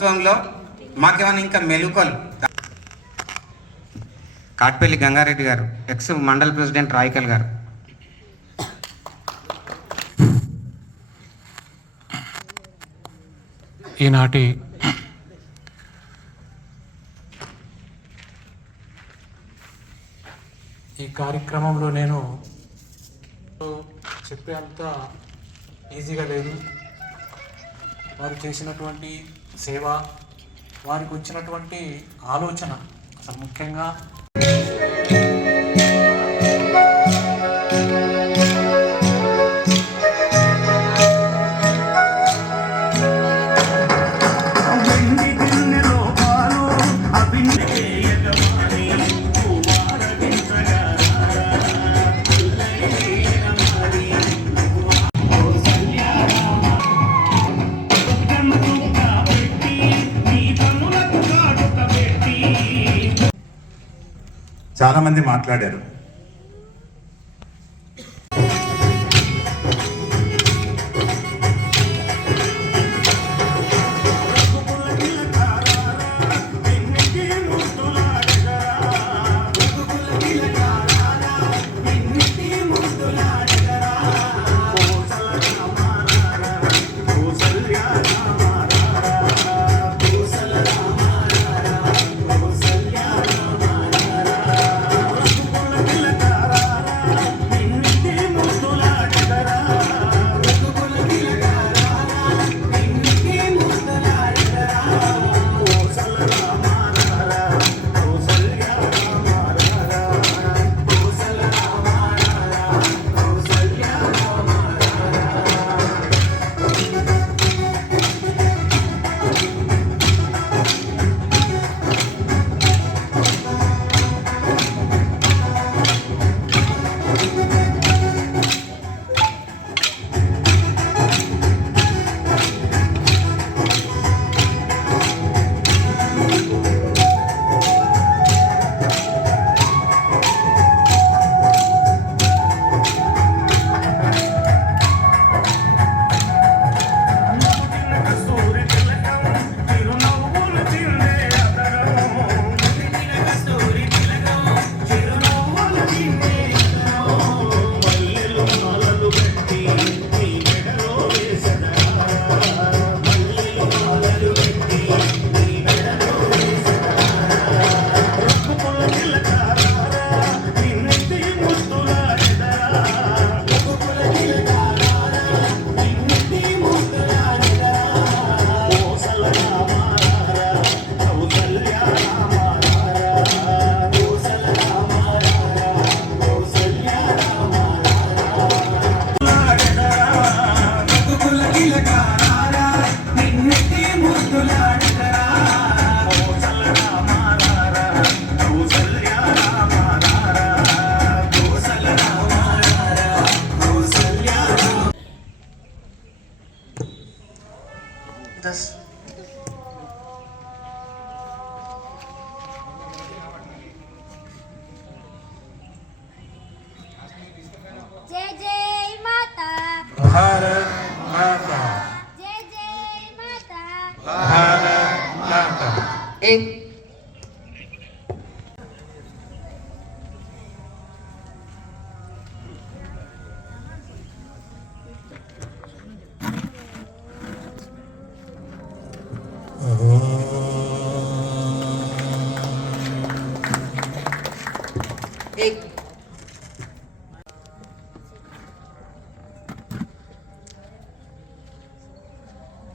ప్రభుత్వంలో మాకేమైనా ఇంకా మెలుకలు కాట్పల్లి గంగారెడ్డి గారు ఎక్స్ మండల్ ప్రెసిడెంట్ రాయికల్ గారు. ఈనాటి ఈ కార్యక్రమంలో నేను చెప్పే అంత ఈజీగా లేదు. వారు చేసినటువంటి సేవ వారికి వచ్చినటువంటి ఆలోచన అసలు ముఖ్యంగా చాలా మంది మాట్లాడారు.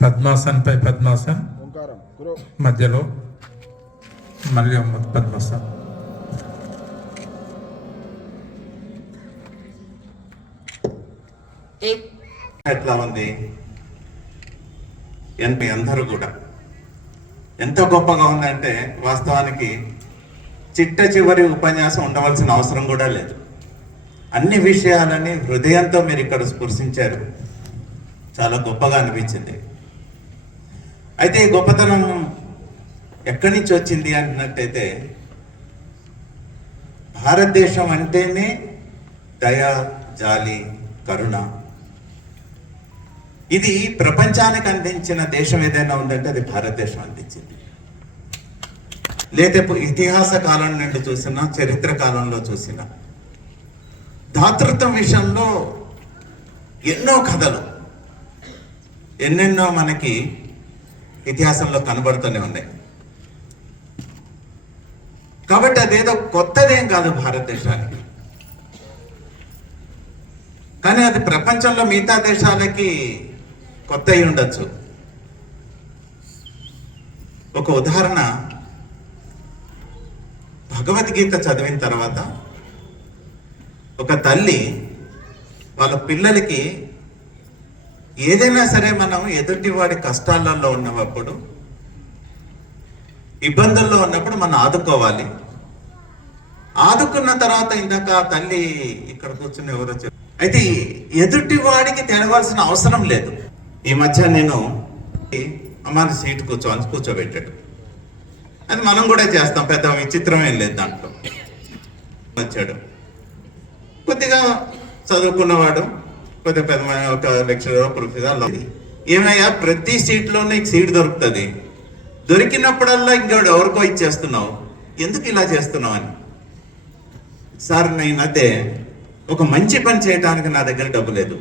పద్మాసన్ పై పద్మాసన్ మధ్యలో మళ్ళీ పద్మాసన్ ఎట్లా ఉంది ఎంత మీ అందరూ కూడా. ఎంత గొప్పగా ఉందంటే వాస్తవానికి చిట్ట చివరి ఉపన్యాసం ఉండవలసిన అవసరం కూడా లేదు. అన్ని విషయాలని హృదయంతో మీరు ఇక్కడ స్పృశించారు. చాలా గొప్పగా అనిపించింది. అయితే ఈ గొప్పతనం ఎక్కడి నుంచి వచ్చింది అన్నట్టయితే భారతదేశం అంటేనే దయ జాలి కరుణ. ఇది ప్రపంచానికి అందించిన దేశం ఏదైనా ఉందంటే అది భారతదేశం అందించింది. లేదా ఇతిహాస కాలం నుండి చూసినా చరిత్ర కాలంలో చూసినా దాతృత్వం విషయంలో ఎన్నో కథలు ఎన్నెన్నో మనకి ఇతిహాసంలో కనబడుతూనే ఉన్నాయి. కాబట్టి అదేదో కొత్తదేం కాదు భారతదేశానికి. కానీ అది ప్రపంచంలో మిగతా దేశాలకి కొత్త అయి ఉండొచ్చు. ఒక ఉదాహరణ భగవద్గీత చదివిన తర్వాత ఒక తల్లి వాళ్ళ పిల్లలకి ఏదైనా సరే మనం ఎదుటివాడి కష్టాలలో ఉన్నప్పుడు ఇబ్బందుల్లో ఉన్నప్పుడు మనం ఆదుకోవాలి. ఆదుకున్న తర్వాత ఇందాక తల్లి ఇక్కడ కూర్చుని ఎవరో చెప్పారు అయితే ఎదుటి వాడికి తెలవాల్సిన అవసరం లేదు. ఈ మధ్య నేను అమ్మాని సీట్ కూర్చోవాలని కూర్చోబెట్టాడు. అది మనం కూడా చేస్తాం పెద్ద విచిత్రం ఏం లేదు దాంట్లో. వచ్చాడు. కొద్దిగా చదువుకున్నవాడు కొద్దిగా పెద్ద ఒక లెక్చరర్ ప్రొఫెసర్ ఏమయ్యా ప్రతి సీట్లో నీకు సీట్ దొరుకుతుంది. దొరికినప్పుడల్లా ఇంకోటి ఎవరికో ఇచ్చేస్తున్నావు? ఎందుకు ఇలా చేస్తున్నావు అని సార్ నేను అదే ఒక మంచి పని చేయడానికి నా దగ్గర డబ్బు లేదు.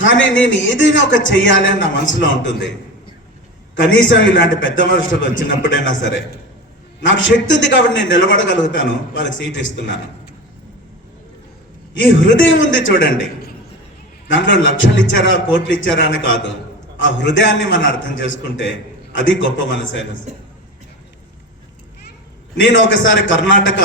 కానీ నేను ఏదైనా ఒక చెయ్యాలి అని నా మనసులో ఉంటుంది. కనీసం ఇలాంటి పెద్ద మనుషులు వచ్చినప్పుడైనా సరే. నాకు శక్తి ఉంది కాబట్టి నేను నిలబడగలుగుతాను వాళ్ళకి సీట్ ఇస్తున్నాను. ఈ హృదయం ఉంది చూడండి. దాంట్లో లక్షలు ఇచ్చారా కోట్లు ఇచ్చారా అని కాదు. ఆ హృదయాన్ని మనం అర్థం చేసుకుంటే అది గొప్ప మనసైన నేను ఒకసారి కర్ణాటక